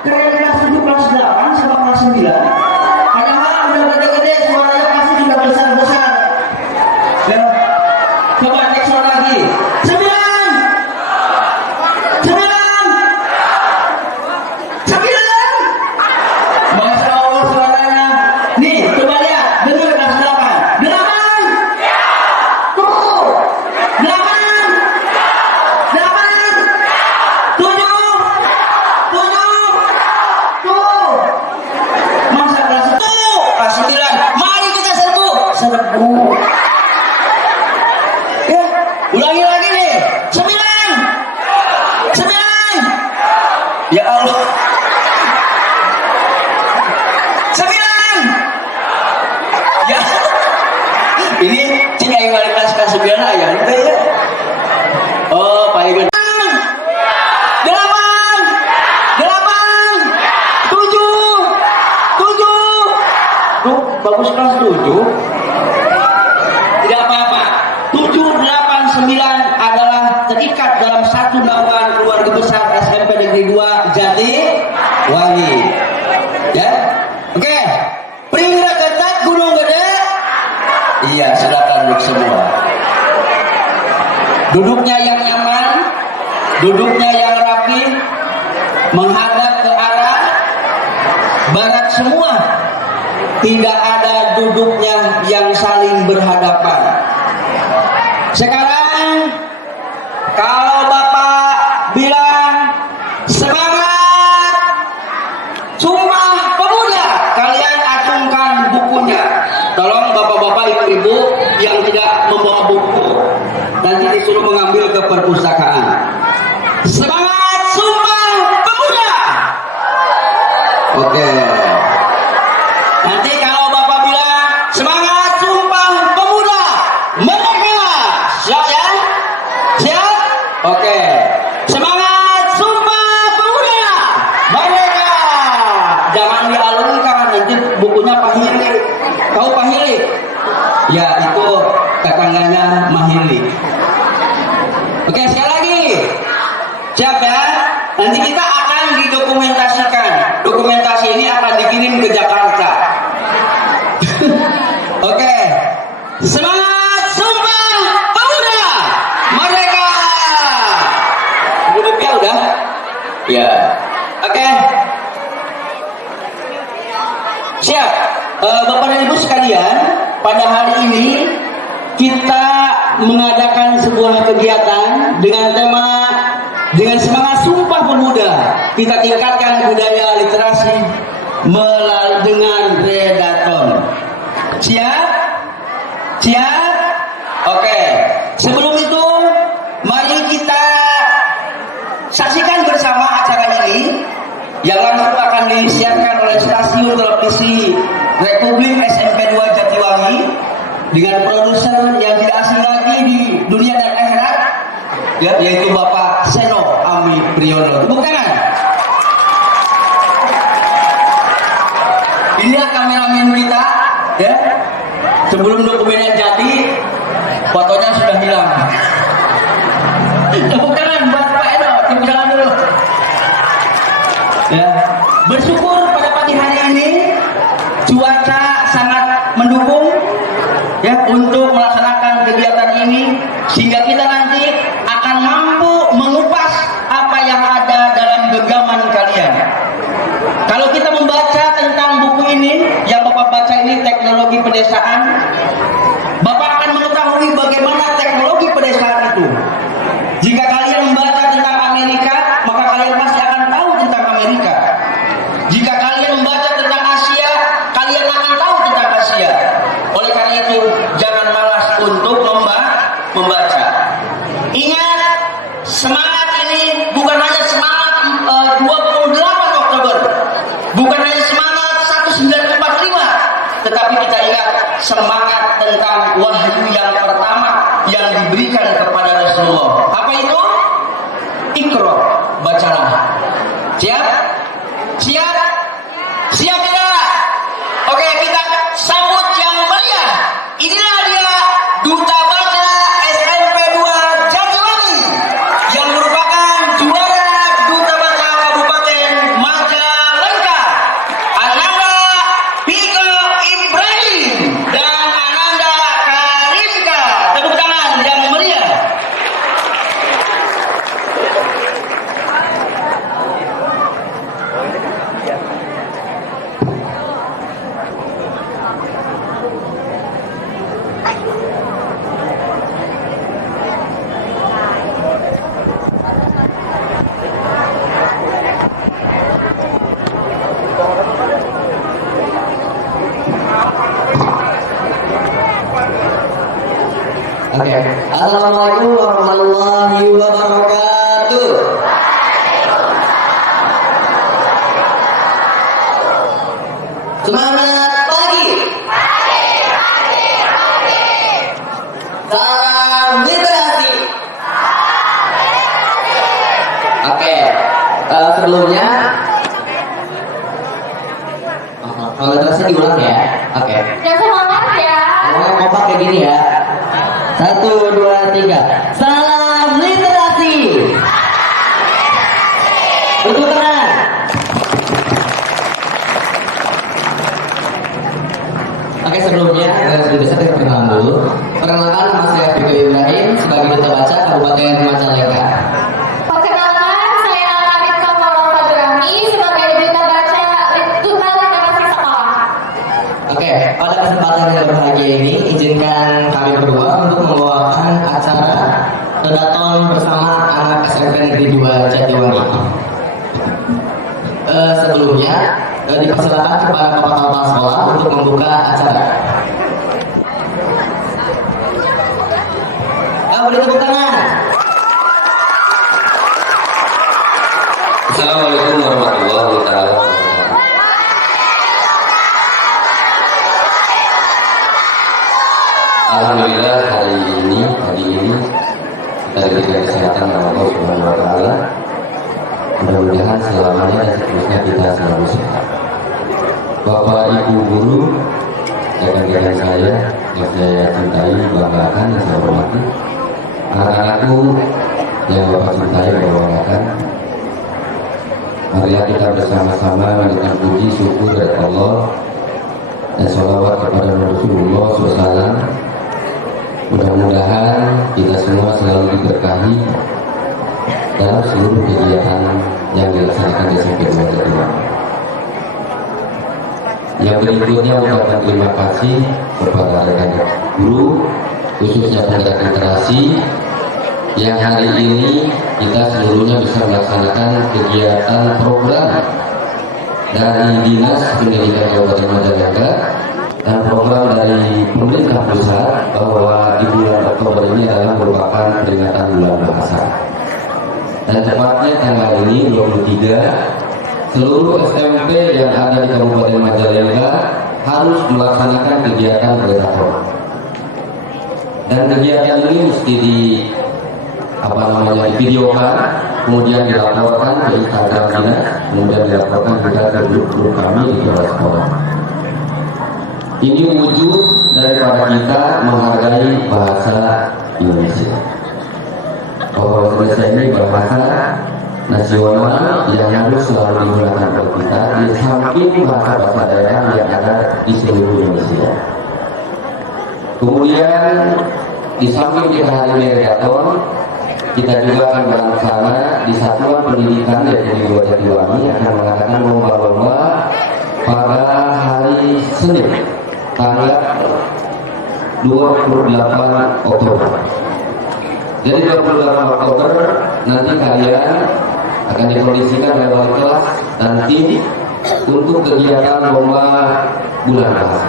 Keren kelas 7, kelas 8 sama kelas 9. Padahal udah gede-gede, suaranya pasti sudah besar-besar. Ya. Coba cek suara lagi. 9. 9. 9. Masya Allah suaranya. Nih, coba lihat. Dengar kelas 8. 8. Tuh. 8. 8. 7. 7. Tuh. Masa kelas 1. Kelas 9. Mari kita serbu. Serbu. Ya, ulangi lagi nih. 9. 9. Ya Allah. 9. Ya. Ini cing aing balik kelas 9 aya teh ya. Oh, Pak Igun. 8. 8. 7. 7. Tuh, bagus kelas 7. Tidak apa-apa. 7, 8, 9 adalah terikat dalam satu naungan keluarga besar SMP Negeri 2 Jatiwangi. Ya. Oke. Pringgra Ketat Gunung Gede. Iya, silakan duduk semua. Duduknya yang nyaman, duduknya yang rapi, menghadap ke arah barat semua. Tidak ada duduknya yang saling berhadapan. Sekarang kalau Bapak bilang semangat Sumpah Pemuda, kalian acungkan bukunya. Tolong bapak-bapak, ibu-ibu yang tidak membawa buku, nanti disuruh mengambil ke perpustakaan. Semangat Sumpah Pemuda. Oke. Nanti kalau bapak bilang semangat Sumpah Pemuda, merdeka. Siap ya? Siap? Oke. Semangat Sumpah Pemuda, merdeka. Jangan dialungkan, nanti bukunya Pahili. Tahu Pahili? Ya, itu tetangganya Mahili. Oke, sekali lagi. Siap ya? Nanti kita akan didokumentasikan. Dokumentasi ini akan dikirim ke Jakarta. Oke. Semangat Sumpah Pemuda, merdeka. Duduknya udah? Ya. Oke. Siap. Bapak dan Ibu sekalian, pada hari ini kita mengadakan sebuah kegiatan dengan tema dengan semangat Sumpah Pemuda. Kita tingkatkan budaya literasi melalui dengan redaton. Siap? Siap? Oke. Sebelum itu, mari kita saksikan bersama acara ini yang langsung akan disiarkan oleh stasiun televisi Republik SMP 2 Jatiwangi dengan produser yang tidak asing lagi di dunia dan akhirat, ya, yaitu Bapak Seno Ami Priyono. Tepuk tangan. Inilah kameramen kita, ya. Sebelum dokumennya jadi, fotonya sudah hilang. Tepuk tangan buat Pak Eno. Tepuk tangan dulu. Ya, bersyukur pada pagi hari ini cuaca sangat mendukung ya untuk melaksanakan kegiatan ini sehingga kita nanti akan mampu mengupas apa yang ada dalam genggaman kalian. Kalau kita membaca tentang buku ini yang Bapak baca ini teknologi pedesaan, Bapak akan mengetahui bagaimana teknologi pedesaan itu. Jika kalian membaca tentang Amerika, maka kalian pasti akan tahu tentang Amerika. Jika kalian membaca tentang Asia, kalian akan tahu tentang Asia. Oleh karena itu, jangan malas untuk membaca. Ingat, semangat ini bukan hanya semangat 28 Oktober, bukan hanya semangat 1945, tetapi kita ingat semangat tentang wahyu yang pertama yang diberikan kepada Rasulullah. Apa itu? Iqra, bacalah. Siap? Siap? Siap tidak? Oke, kita sambut yang meriah. Inilah dia Duta Baca SMP 2 Jatiwangi yang merupakan juara Duta Baca Kabupaten Majalengka. Assalamualaikum warahmatullahi wabarakatuh. Semangat pagi. Salam literasi. Oke, sebelumnya kalau literasi diulang ya. Oke. Yang semangat ya. Kompak kayak gini ya. 1, 2, 3. Salam literasi. Tepuk tangan. Oke, sebelumnya sebelum bisa kita perkenalan dulu. Perkenalkan, nama saya Fiko Ibrahim sebagai duta baca Kabupaten Majalengka. Perkenalkan, saya Karin Kamoro Fadrami sebagai duta baca duta literasi sekolah. Oke, pada kesempatan yang berbahagia ini, izinkan kami berdua untuk membawakan acara Redaton bersama anak SMP Negeri 2 Jatiwangi. Sebelumnya, dipersilakan kepada kepala sekolah untuk membuka acara. Boleh tepuk tangan. Assalamualaikum warahmatullahi wabarakatuh. Alhamdulillah pagi ini kita diberikan kesehatan oleh Allah Subhanahu wa taala. Mudah-mudahan selamanya dan seterusnya kita selalu sehat. Bapak Ibu guru, rekan-rekan saya yang saya cintai, banggakan, dan saya hormati, anak-anakku yang Bapak cintai dan banggakan, marilah kita bersama-sama mengucapkan puji syukur dari Allah dan sholawat kepada Rasulullah SAW. Mudah-mudahan kita semua selalu diberkahi dalam seluruh kegiatan yang dilaksanakan di SMP 2 Jatiwangi. Yang berikutnya ucapkan terima kasih kepada rekan guru, khususnya penggerak literasi, yang hari ini kita seluruhnya bisa melaksanakan kegiatan program dari Dinas Pendidikan Kabupaten Majalengka dan program dari pemerintah pusat bahwa di bulan Oktober ini adalah merupakan peringatan bulan bahasa. Dan tepatnya tanggal ini 23, seluruh SMP yang ada di Kabupaten Majalengka harus melaksanakan kegiatan Redaton. Dan kegiatan ini mesti divideokan, kemudian dilaporkan ke Instagram dinas, kemudian dilaporkan juga ke grup kami di sekolah. Ini wujud daripada kita menghargai bahasa Indonesia. Bahwa Indonesia ini bahasa nasional yang harus selalu digunakan oleh kita di samping bahasa-bahasa daerah yang ada di seluruh Indonesia. Kemudian di samping kita hari ini Redaton, kita juga akan melaksanakan di Satuan Pendidikan dari 2 Jatiwangi akan mengadakan lomba-lomba pada hari Senin tanggal 28 Oktober. Jadi 28 Oktober nanti kalian akan dikondisikan oleh kelas dan tim untuk kegiatan lomba bulan bahasa.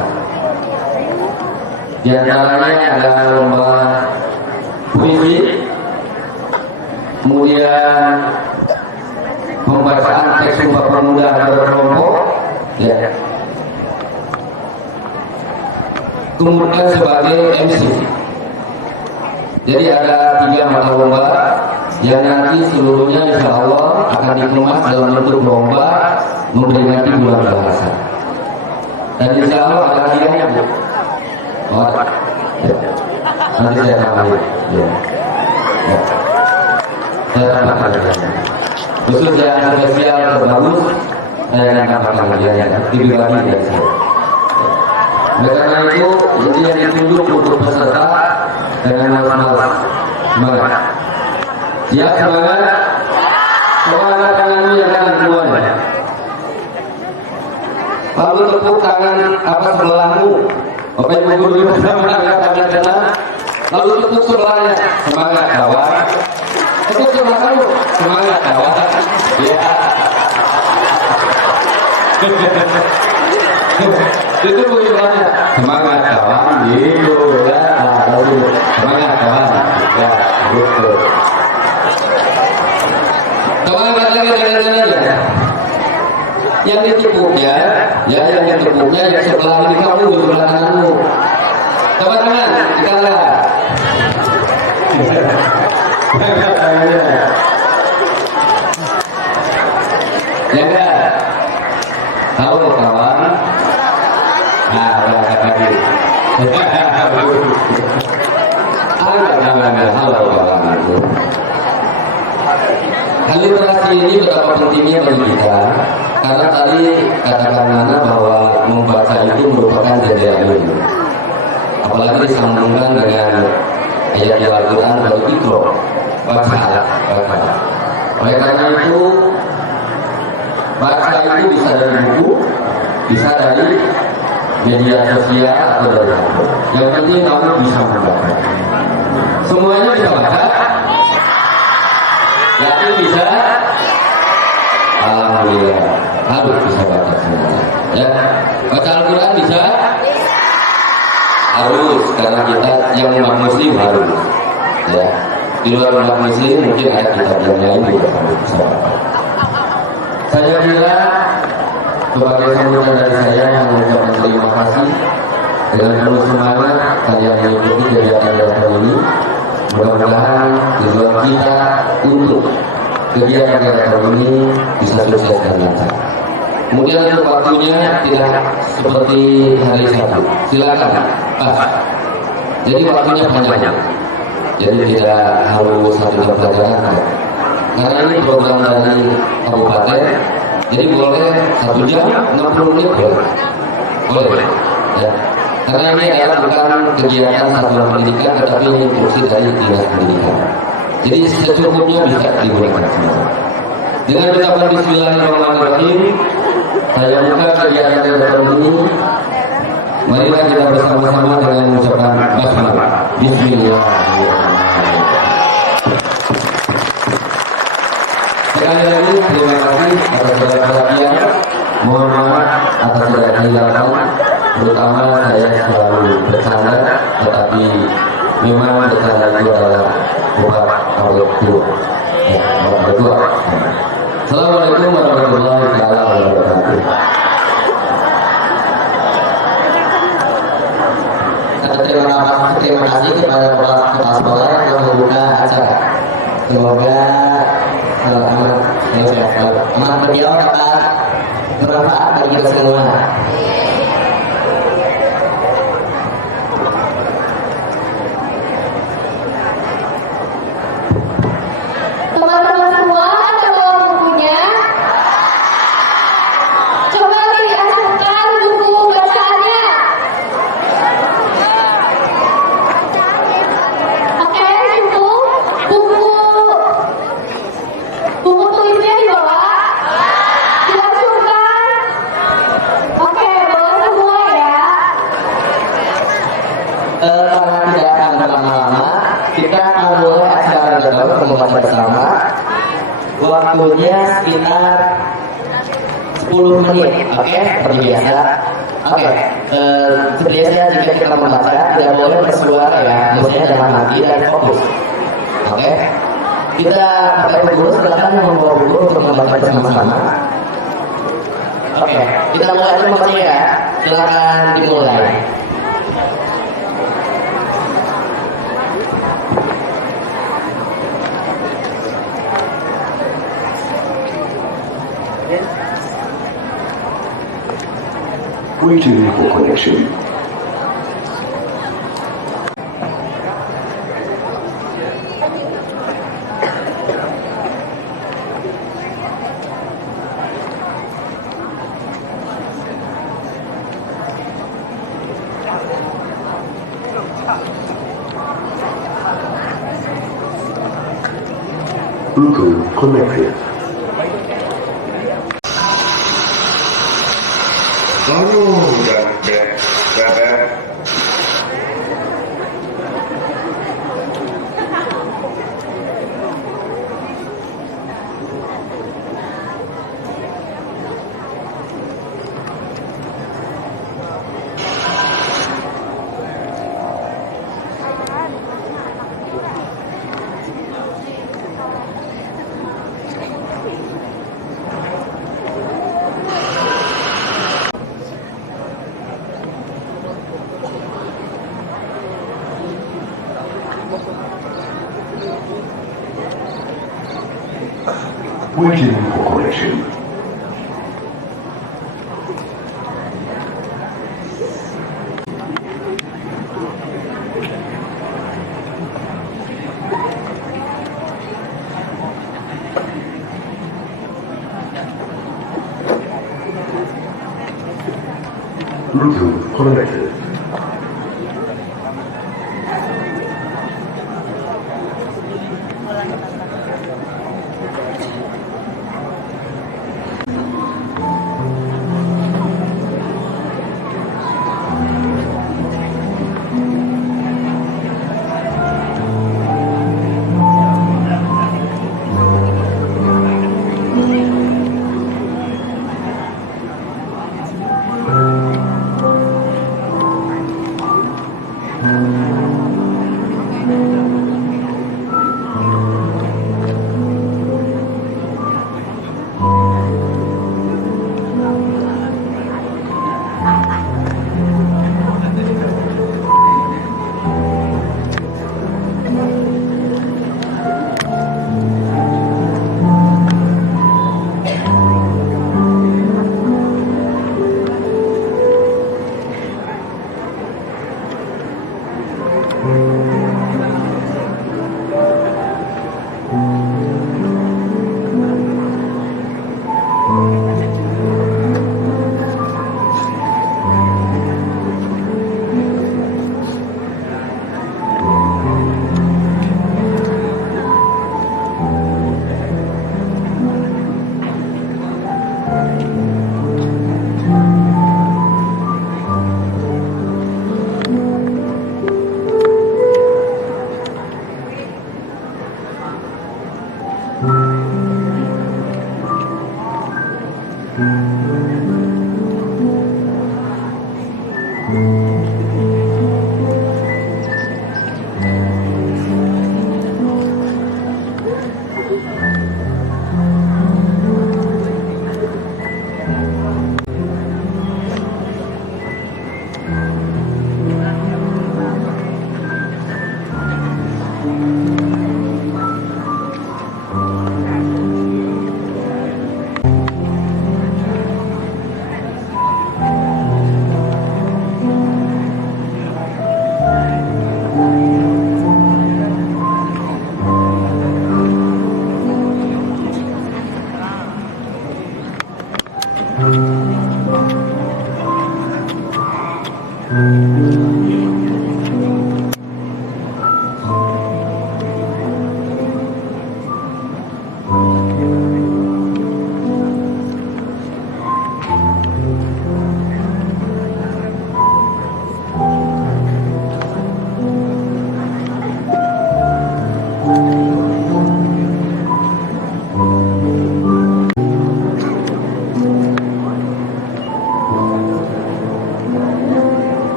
Di antaranya ada lomba puisi, kemudian pembacaan teks Sumpah Pemuda berkelompok, ya. Kemudian sebagai MC. Jadi ada 3 mata lomba yang nanti seluruhnya insya Allah akan dikemas dalam bentuk lomba memperingati bulan bahasa. Dan insya Allah ada hadiahnya, Bu. Oh, ya. Nanti saya tambahin. Ya. Ya. Saya tambahkan hadiahnya. Khusus yang spesial terbagus, saya akan tambahkan hadiahnya. Dibagi dari saya. Oleh karena itu, ini yang ditunjuk untuk peserta dengan semangat. Siap semangat? Semangat tanganmu yang kanan semuanya. Lalu tepuk tangan atas sebelahmu. Bapak Ibu guru bersama tangan kanan. Lalu tepuk sebelahnya. Semangat kawan. Tepuk sebelah kamu. Semangat kawan. Ya. Itu sebelahnya. Semangat kawan. Gitu ya. Semangat kawan. Ya, gitu. Kawan balik lagi dengan aja. Yang ditipuknya, ya yang ditipuknya yang sebelah ini kamu di sebelah kananmu. Teman-teman, kita lihat. Ya enggak? Halo kawan. Nah, udah lagi. Halo kawan. Literasi ini berapa pentingnya bagi kita? Karena tadi katakan Nana bahwa membaca itu merupakan jendela ilmu. Apalagi disambungkan dengan ayat Al-Quran atau Iqra, baca. Oleh karena itu, baca itu bisa dari buku, bisa dari media sosial atau dari apa. Yang penting kamu bisa membaca. Semuanya bisa baca. Yakin bisa? Alhamdulillah, harus bisa baca semuanya. Ya, baca Al-Quran bisa? Harus, karena kita yang umat muslim harus. Ya, di luar umat muslim mungkin ada kitab yang lain juga harus bisa baca. Saya kira sebagai sambutan dari saya yang mengucapkan terima kasih dengan penuh semangat kalian mengikuti kegiatan ini. Mudah-mudahan tujuan kita untuk kegiatan ini bisa sukses dan lancar. Kemudian untuk waktunya tidak seperti hari Sabtu. Silakan. Jadi waktunya panjang. Jadi tidak harus satu jam pelajaran. Karena ini program dari kabupaten, jadi boleh 1 jam 60 menit boleh. Ya. Karena ini adalah bukan kegiatan satuan pendidikan, tetapi ini fungsi dari dinas pendidikan. Jadi secukupnya bisa digunakan semua. Dengan ucapan Bismillahirrahmanirrahim, saya buka kegiatan yang ini. Marilah kita bersama-sama dengan mengucapkan basmalah. Bismillahirrahmanirrahim. Sekali lagi terima kasih atas segala perhatian. Mohon maaf atas segala kehilangan. Terutama saya selalu bercanda, tetapi memang bercanda itu adalah bukan Allah tua. Berdua. Assalamualaikum warahmatullahi wabarakatuh. Terima kasih kepada kepala sekolah yang telah membuka acara. Semoga amat beliau dapat bermanfaat bagi kita semua. Teman-teman semua ada bawa bukunya? Coba diasahkan buku bacaannya. Oke, buku tulisnya dibawa. Dilangsungkan. Oke, bawa semua ya. Karena tidak akan berlama-lama, kita akan mulai acara jadwal membaca bersama. Waktunya sekitar 10 menit, oke? Seperti biasa. Oke, seperti biasa jika kita membaca tidak boleh bersuara ya, maksudnya dalam hati dan fokus. Oke? Kita pakai guru, silakan yang membawa buku untuk membaca bersama-sama. Oke, kita mulai aja membacanya ya. Silakan dimulai. Waiting for connection. Bluetooth connected. Waiting for connection. Bluetooth connected.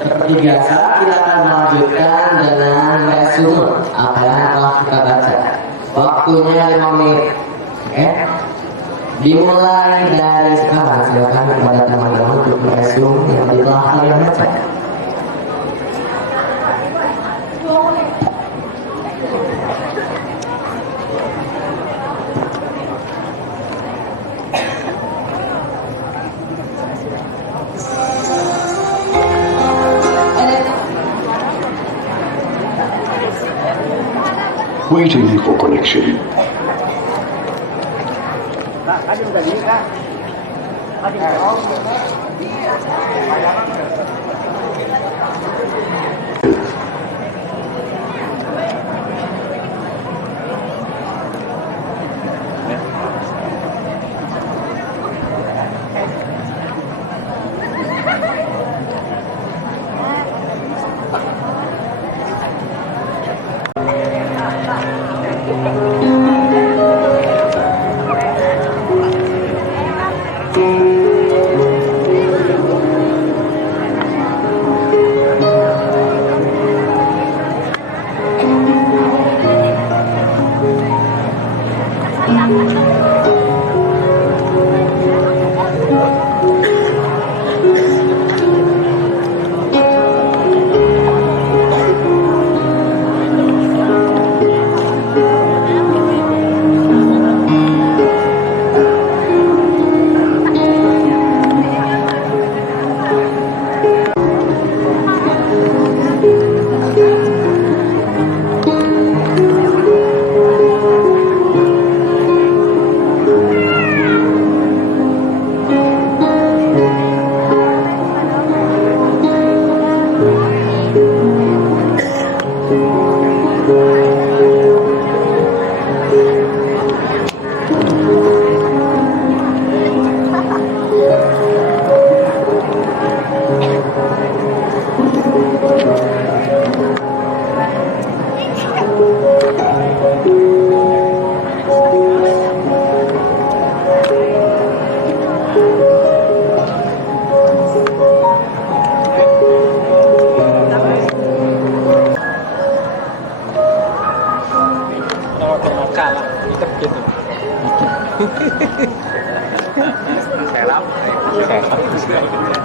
Seperti biasa, kita akan melanjutkan dengan resume apa yang telah kita baca. Waktunya 5 menit. Oke? Dimulai dari sekarang. Silakan kepada teman-teman untuk meresume yang telah kalian baca. Waiting for connection.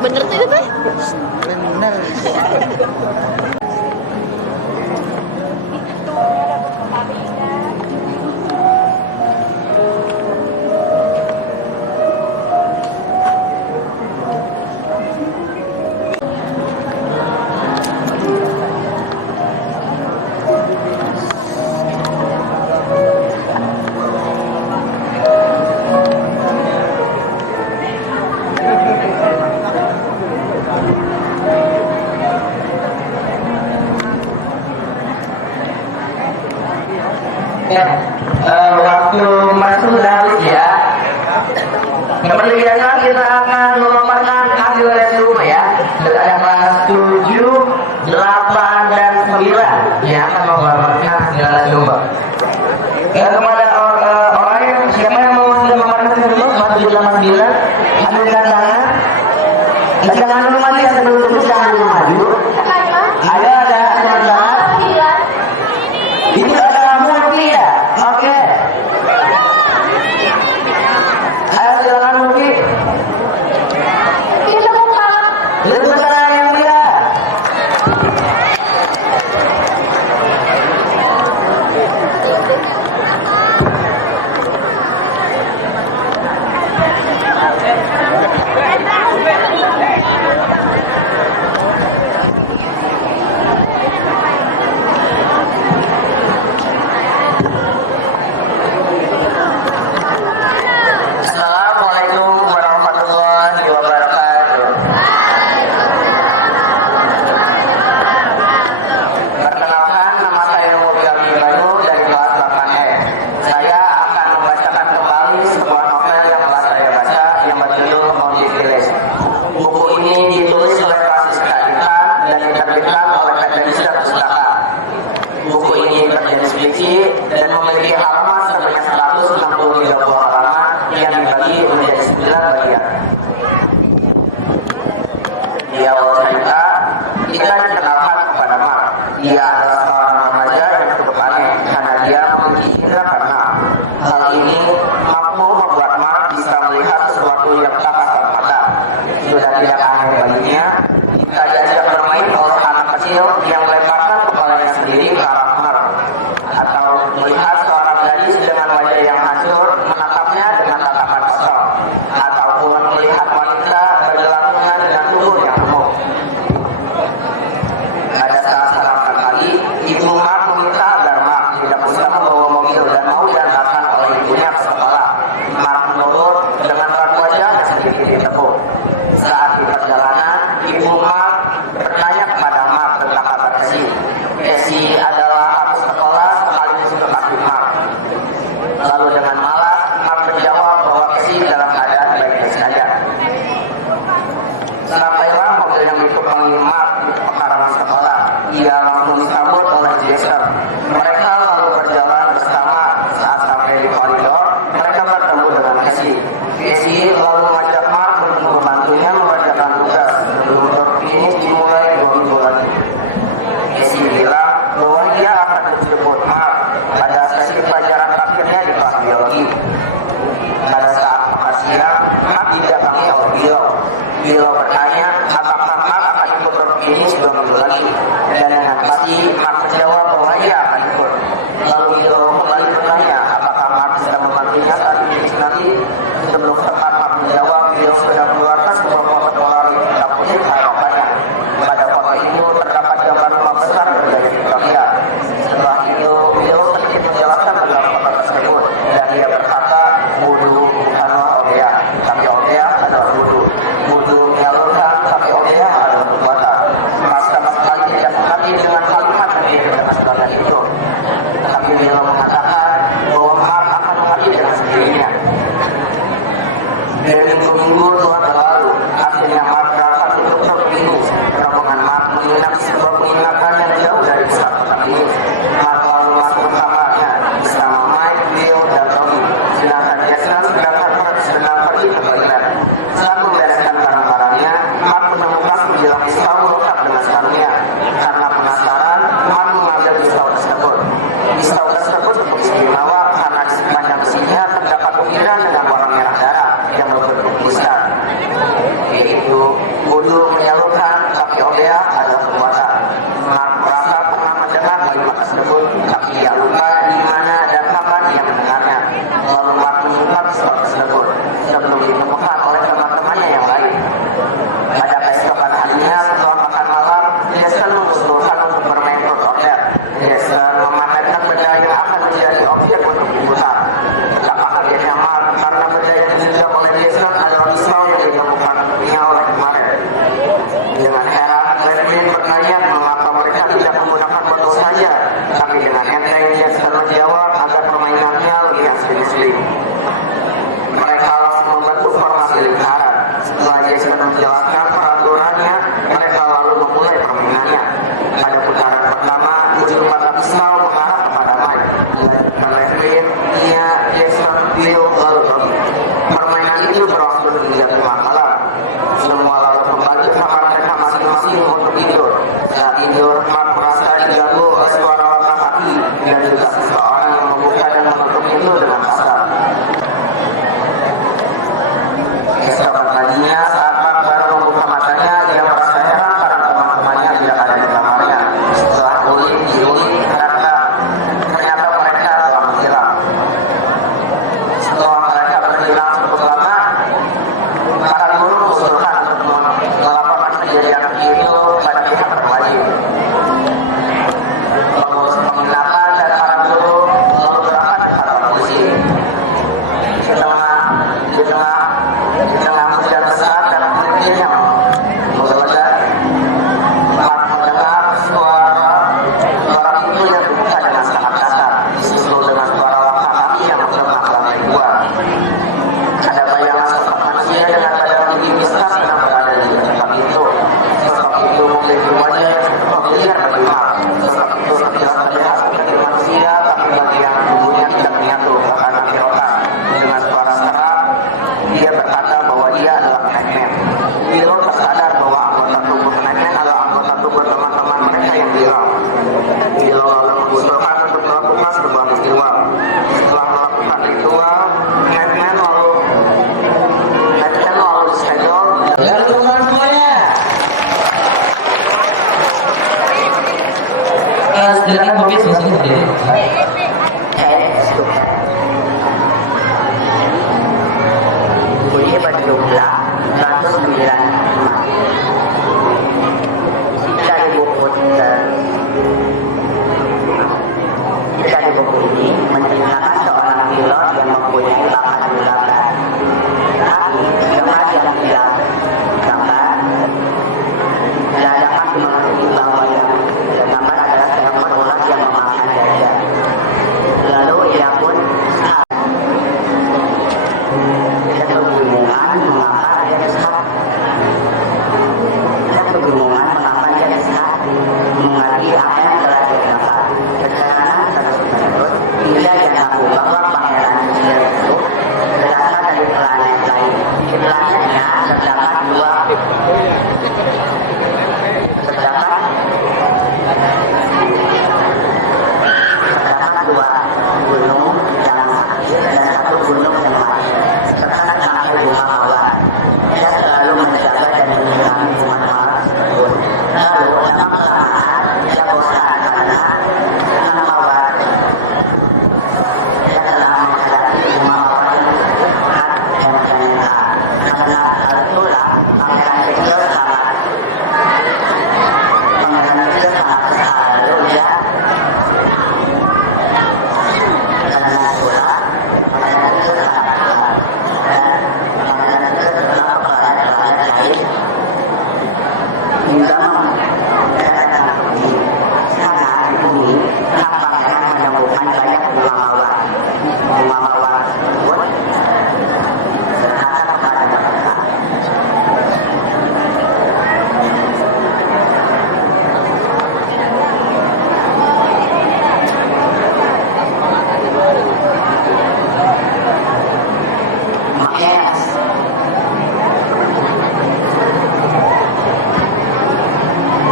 Bener tuh itu teh? Waktu masuk sudah habis ya. Seperti biasa kita akan memaparkan hasil tes rumah ya. Sudah ada kelas 7, 8 dan 9 yang akan memaparkan hasil tes rumah. Ya, kepada orang yang siapa yang mau sudah memaparkan hasil rumah, masuk di kelas 9, ambilkan tangan. Jangan dulu maju ya, sebelum itu jangan dulu maju. Ayo ada tangan. Itu ada Murti ya? Oke. Ayo silakan Murti. Kita buka. Itu tangan yang mulia. yang itu Panglima pekarangan sekolah. Ia langsung disambut oleh Jason. Mereka lalu berjalan bersama. Saat sampai di koridor, mereka bertemu dengan Casey. Casey lalu mengajak Mark untuk membantunya mengerjakan tugas sebelum terpilih dimulai 2 minggu lagi. Casey bilang bahwa dia akan menjemput Mark pada sesi pelajaran terakhirnya di kelas biologi. Pada saat makan siang, Mark didatangi oleh Bilo bertanya apakah Mark akan ikut terpilih 2 minggu lagi, dan dengan pasti Mark menjawab bahwa ia akan ikut. Lalu Bilo kembali bertanya apakah Mark bisa membantunya saat ini nanti. Sebelum sempat Mark menjawab, Bilo sudah mengeluarkan sebuah foto polaroid hitam putih harapannya. Pada foto itu terdapat gambar rumah besar bergaya Victoria. Setelah itu, Bilo sedikit menjelaskan tentang foto tersebut, dan dia berkata, "Wudu bukanlah Obeah, tapi Obeah adalah wudu. Wudu menyalurkan, tapi Obeah adalah perbuatan." Mark sama sekali tidak mengerti dengan kalimat yang dengan itu. Tapi Bilo mengatakan bahwa Mark akan mengerti dengan sendirinya. Dari minggu-minggu Tuhan berlalu, akhirnya Mark berangkat untuk terpilih. Rombongan Mark menginap di sebuah penginapan yang jauh dari pusat kota ini. Mark lalu masuk kamarnya bersama Mike, Bill, dan Tommy. Sedangkan Jason sedang pergi ke toilet. Saat membereskan barang-barangnya, Mark menemukan sebilah pisau lengkap dengan sarungnya. Karena penasaran, Mark mengambil pisau tersebut. Pisau tersebut cukup istimewa karena di sepanjang besinya terdapat ukiran dengan warna merah darah yang berbentuk besar, yaitu wudu menyalurkan, tapi Obeah adalah perbuatan. Mark merasa pernah mendengar kalimat tersebut, tapi ia lupa di mana dan kapan ia mendengarnya. Lalu Mark menyimpan pisau tersebut sebelum ditemukan oleh teman-temannya yang lain. Pada keesokan harinya setelah makan malam, Jason mengusulkan untuk bermain perut order. Jason memamerkan benda yang akan menjadi objek untuk diputar. Betapa kagetnya Mark karena benda yang digenggam oleh Jason adalah pisau yang ditemukan oleh kemarin. Dengan heran, Leslie bertanya mengapa mereka tidak menggunakan botol saja, tapi dengan enteng Jason menjawab agar permainannya lebih asli. Mereka langsung membentuk formasi lingkaran. Setelah Jason menjelaskan peraturannya, mereka lalu memulai permainannya. Pada putaran pertama, ujung mata pisau mengarah kepada Mike. Dilanjutkan Leslie, Nia, Jason, Bill, lalu Tommy. Permainan itu berlangsung hingga 5 malam. Semua lalu kembali ke kamar mereka masing-masing untuk tidur. Saat tidur, Mark merasa diganggu oleh suara langkah kaki dan juga seseorang yang membuka dan menutup pintu dengan kasar. Keesokan paginya, saat Mark baru membuka matanya, dia merasa heran karena teman-temannya tidak ada di kamarnya. Setelah ulik, ternyata mereka telah menghilang. Setelah mereka berhilang cukup lama, para guru mengusulkan untuk melaporkan kejadian itu pada pihak berwajib. Pengurus penginapan dan para guru lalu berangkat ke kantor polisi. Di tengah hujan besar dan petir yang menggelegar, Mark mendengar suara pintu yang dibuka dengan sangat kasar, disusul dengan suara langkah kaki yang menggema ke lantai 2. Ada bayangan sosok manusia dengan badan tinggi besar yang berada di depan pintu. Sosok itu memiliki wajah yang cukup familiar bagi Mark. Sosok itu terlihat terlihat seperti manusia, tapi bagian tubuhnya tidak menyatu, bahkan mengirokan. Dengan suara serak, dia berkata bahwa dia adalah Knackman. Bilo tersadar bahwa anggota tubuh Knackman adalah anggota tubuh teman-teman mereka yang hilang. Bilo lalu mengusulkan untuk melakukan sebuah ritual. Setelah melakukan ritual, Knackman lalu disegel. Ya, teman-teman semuanya. Silakan Bobby selesai sendiri. Bunyi berjumlah 109 dari buku ini menceritakan seorang pilot yang mempunyai bakat bergambar. Tapi gambar yang tidak gambar tidak dapat dimengerti bahwa yang gambar adalah seekor ular yang memakan gajah. juga memperdayakan bumi karena bumi tampaknya menemukan banyak bunga-mawar tersebut berkata kepada mereka,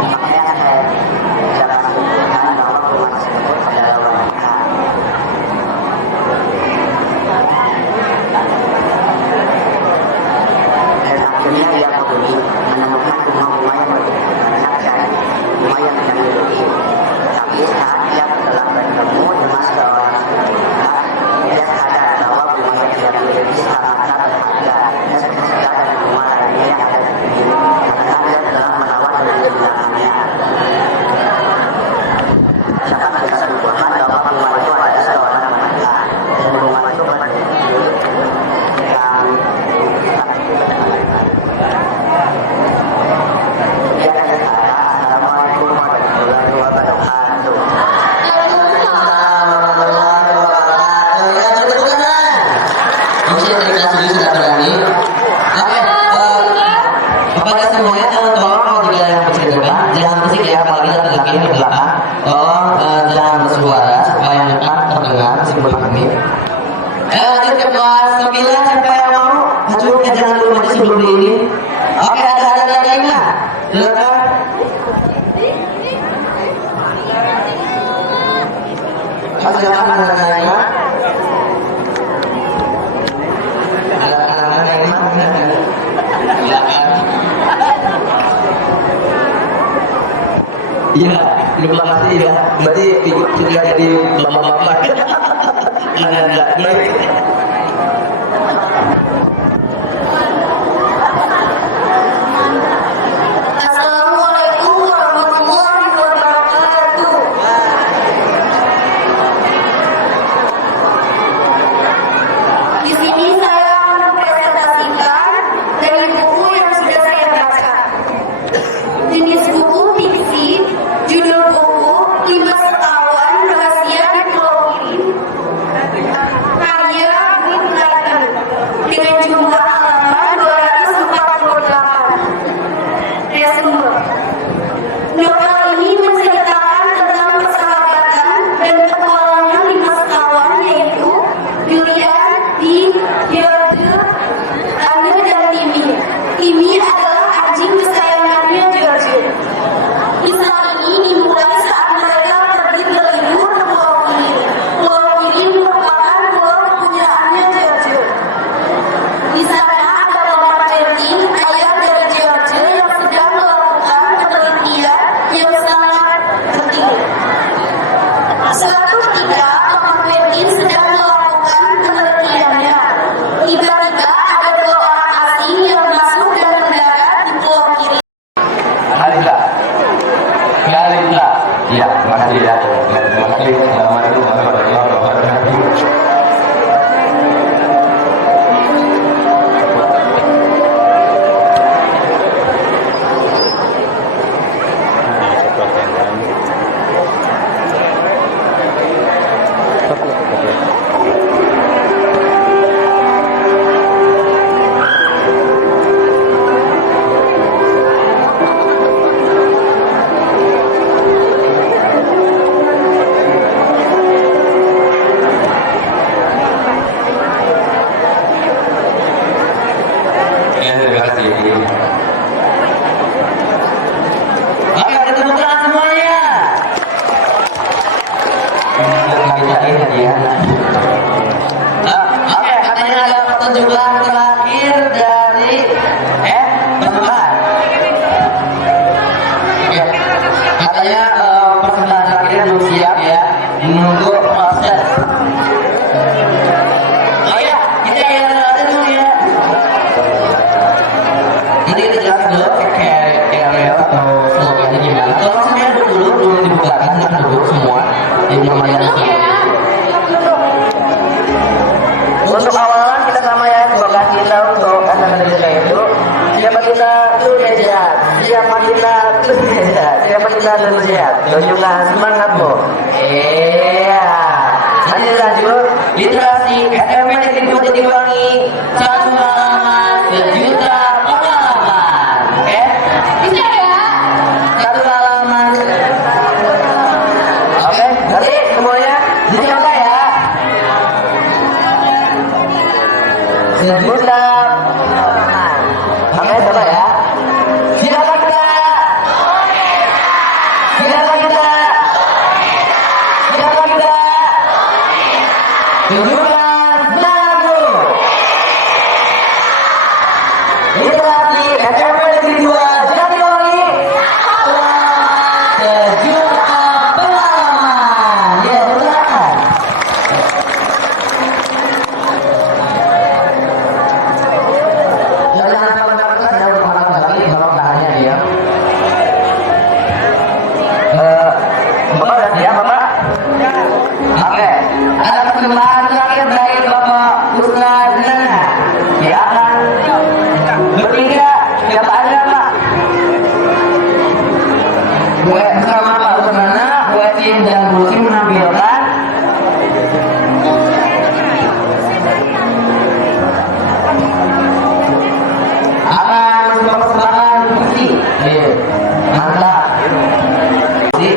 makanya saya dapat sebutkan bahwa bunga tersebut adalah wanita. Dan akhirnya dia ke bumi menemukan bunga-bunga yang begitu banyak dan bunga yang tidak memiliki. Tapi saat dia telah bertemu dengan seorang wanita, dia sadar bahwa bunga yang dia miliki sangatlah berharga dan berbeda dari bunga lainnya yang ada di bumi. Karena dia telah merawat dengan kebijakannya. Sangat kita simpulkan bahwa bunga itu adalah seorang wanita dan bunga itu berdiri yang dia kata Assalamualaikum warahmatullahi wabarakatuh. Mungkin terima kasih sudah berani. Oke, kepada semuanya tolong kalau tidak yang bersih depan, jangan berisik ya, apalagi laki-laki di belakang. Tolong jangan bersuara supaya yang depan terdengar simpul kami. Lanjut ke kelas 9, siapa yang mau? Maju ke jangan dulu maju sebelum ini. Oke, ada lain nggak? Silakan. Silakan ada lain nggak? Ada anak-anak yang mana? Silakan. Iya, terima kasih ya. Berarti ikut juga jadi mama-mama. Anak-anak baik. Assalamualaikum warahmatullahi wabarakatuh. Di sini saya akan mempresentasikan dari buku yang sudah saya baca. Jenis buku fiksi, judul buku 5 Sekawan Rahasia di Pulau Gili, karya Green Lighten, dengan jumlah halaman 248. Resume. Novel ini menceritakan tentang persahabatan dan petualangan 5 sekawan, yaitu Julian, Dean, George, Anne, dan Timmy. Timmy adalah anjing kesayangannya George. Kisah ini dimulai saat mereka pergi berlibur ke Pulau Gili. Pulau Gili merupakan pulau kepunyaannya George. Di sana ada Bapak Martin, ayah dari George, yang sedang melakukan penelitian yang sangat penting. Suatu ketika, Bapak Martin sedang melakukan penelitiannya. Tiba-tiba ada 2 orang asing yang masuk dan mendarat di Pulau Gili. Alisa. Ya Alisa. Iya, terima kasih ya. Terima kasih. Assalamualaikum warahmatullahi wabarakatuh. kita terus sehat. Tunjukkan semangatmu. Iya. Lanjut lanjut. Literasi KTP Negeri Jatiwangi. Satu halaman sejuta pengalaman. Oke? Bisa ya? Satu halaman. Oke, ngerti semuanya? Dicoba ya. Sejuta pengalaman. Oke, coba ya. Silakan kita. Silakan kita. Silakan kita. Tunjukkan lagu. Literasi SMP Negeri 2 Jatiwangi. Sejuta pengalaman. Ya, silakan. Jangan sampai kertas, jangan berharap lagi, tolong tahannya diam. Bapak udah siap, Bapak? Oke, ada persembahan terakhir dari Bapak Ustaz Nana. Silakan bertiga, siapa aja Pak? Gue bersama Pak Ustaz Nana, gue Cin dan Busi menampilkan akan persembahan Busi. Mantap. Busi.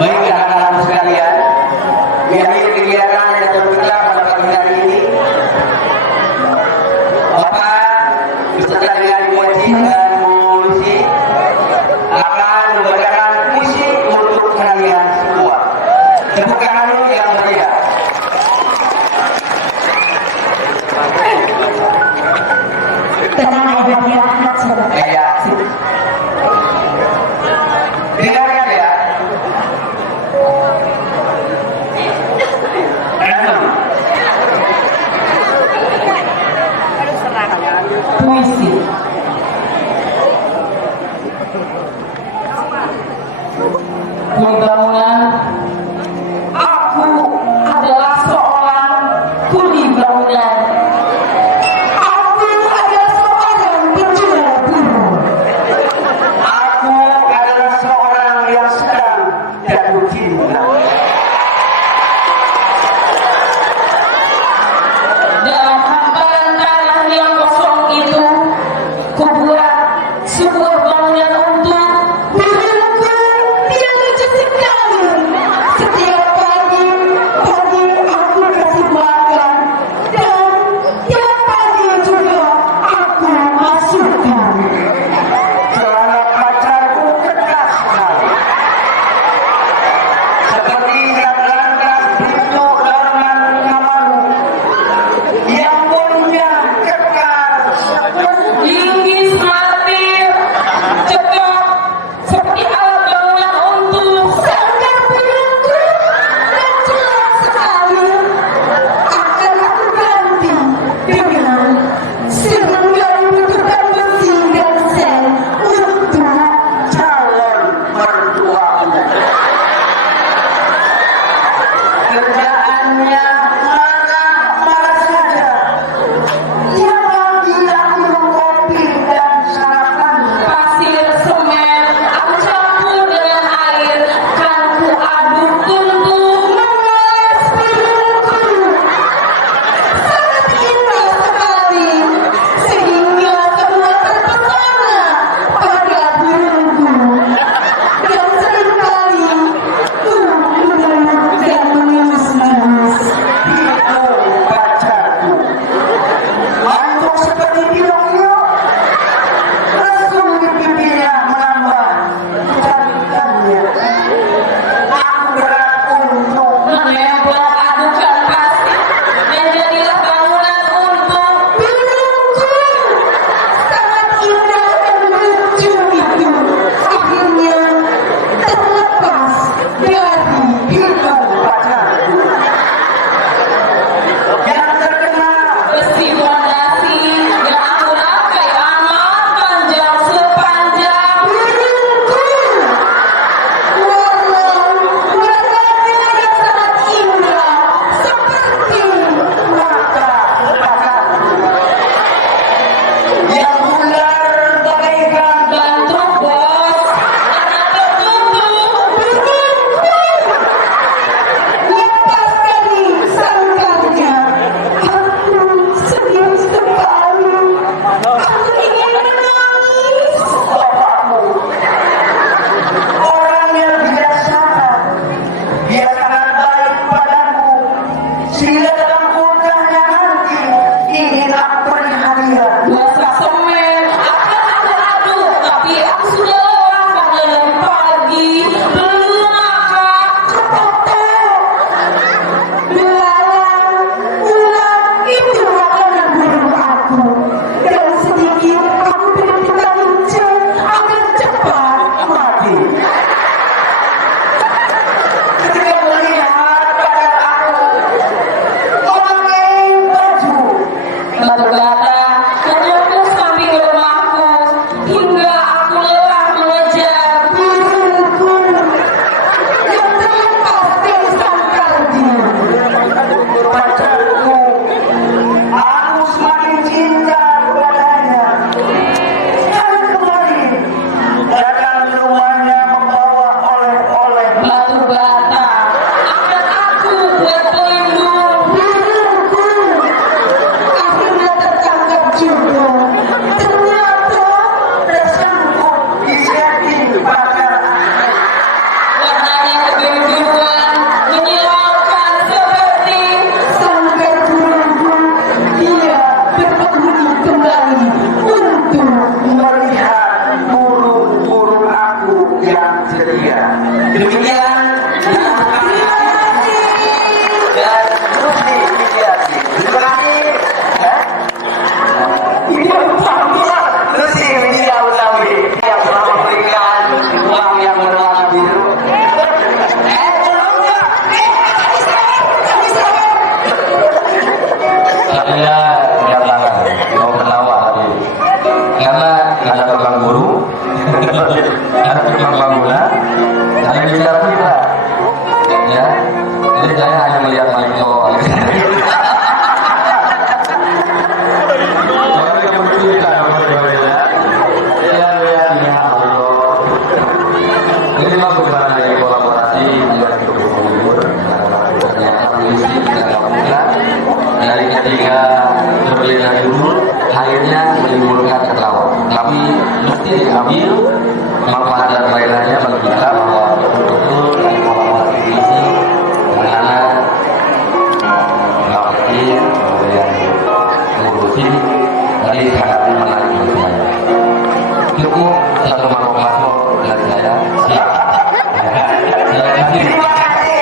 Baik anak-anak sekalian, dari kegiatan yang telah kita pada pagi hari ini, Bapak beserta dengan Bu Haji dan Bu Lucy akan membacakan puisi untuk kalian semua. Tepuk tangan dulu yang meriah. Tenang aja ya, anak saudara. Ya. Dengarkan ya. Puisi. Mudah-mudahan aku adalah seorang kuli bangunan. Aku adalah seorang penjual buruh. Aku adalah seorang yang sedang jatuh cinta. Dalam hamparan tanah yang kosong itu, kubuat sebuah bangunan untuk burungku yang lucu sekali. Setiap pagi aku kasih makan, dan tiap pagi juga aku masukkan. Celana pacarku keras sekali. Seperti yang lantas bentuk dorongan kamaru yang punya kekar Tinggi sematir, cekap seperti alat bangunan untuk sanggar burungku, dan jelas sekali akan aku ganti dengan serangga membutuhkan besi dan sel untuk calon mertua. Kerjaannya marah-marah saja ketika berbeda dulu akhirnya menimbulkan ketawa, tapi mesti diambil manfaat dan faedahnya bagi kita bahwa betul-betul informasi ini anak-anak nggak kecil yang mengurusi tadi sangat menarik bagi saya. Cukup satu makro dan saya siap. Terima kasih.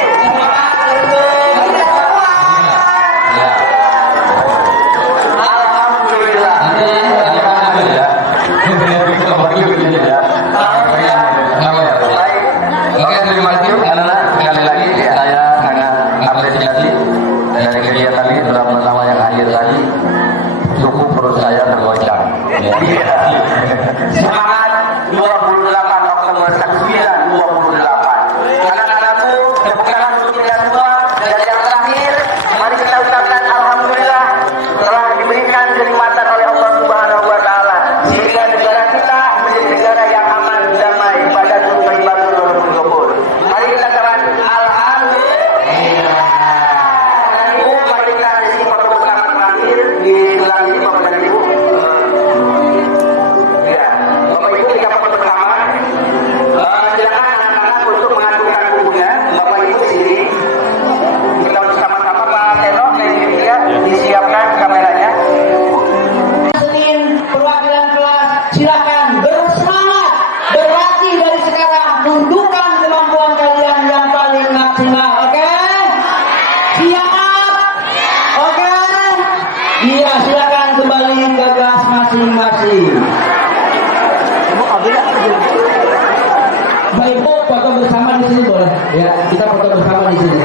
Oke, terima kasih anak-anak. Sekali lagi saya sangat apresiasi dari kegiatan ini terutama yang hadir tadi. Cukup perut saya tergoncang. Semangat 28 Oktober 1928. Anak-anakku, tepuk tangan untuk kita semua. Dan yang terakhir, mari kita ucapkan alhamdulillah telah diberikan kenikmatan oleh Allah Subhanahu wa taala sehingga negara kita menjadi negara yang aman, damai, pada Thayyibatun Ghafur. Mari kita katakan alhamdulillah. Dan Ibu, mari kita isi foto selamat terakhir di dalam ini Bapak dan Ibu. Ya, Bapak Ibu kita foto bersama. Silakan anak-anak untuk mengacungkan bukunya. Bapak Ibu di sini. Kita bersama-sama Pak Seno dan juga disiapkan kameranya. Senin perwakilan kelas silakan bersemangat berlatih dari sekarang, tunjukkan kemampuan kalian yang paling maksimal. Oke, siap? Oke, iya, silakan kembali ke kelas masing-masing. Baik, Bu, foto bersama di sini boleh? Ya, kita foto bersama di sini.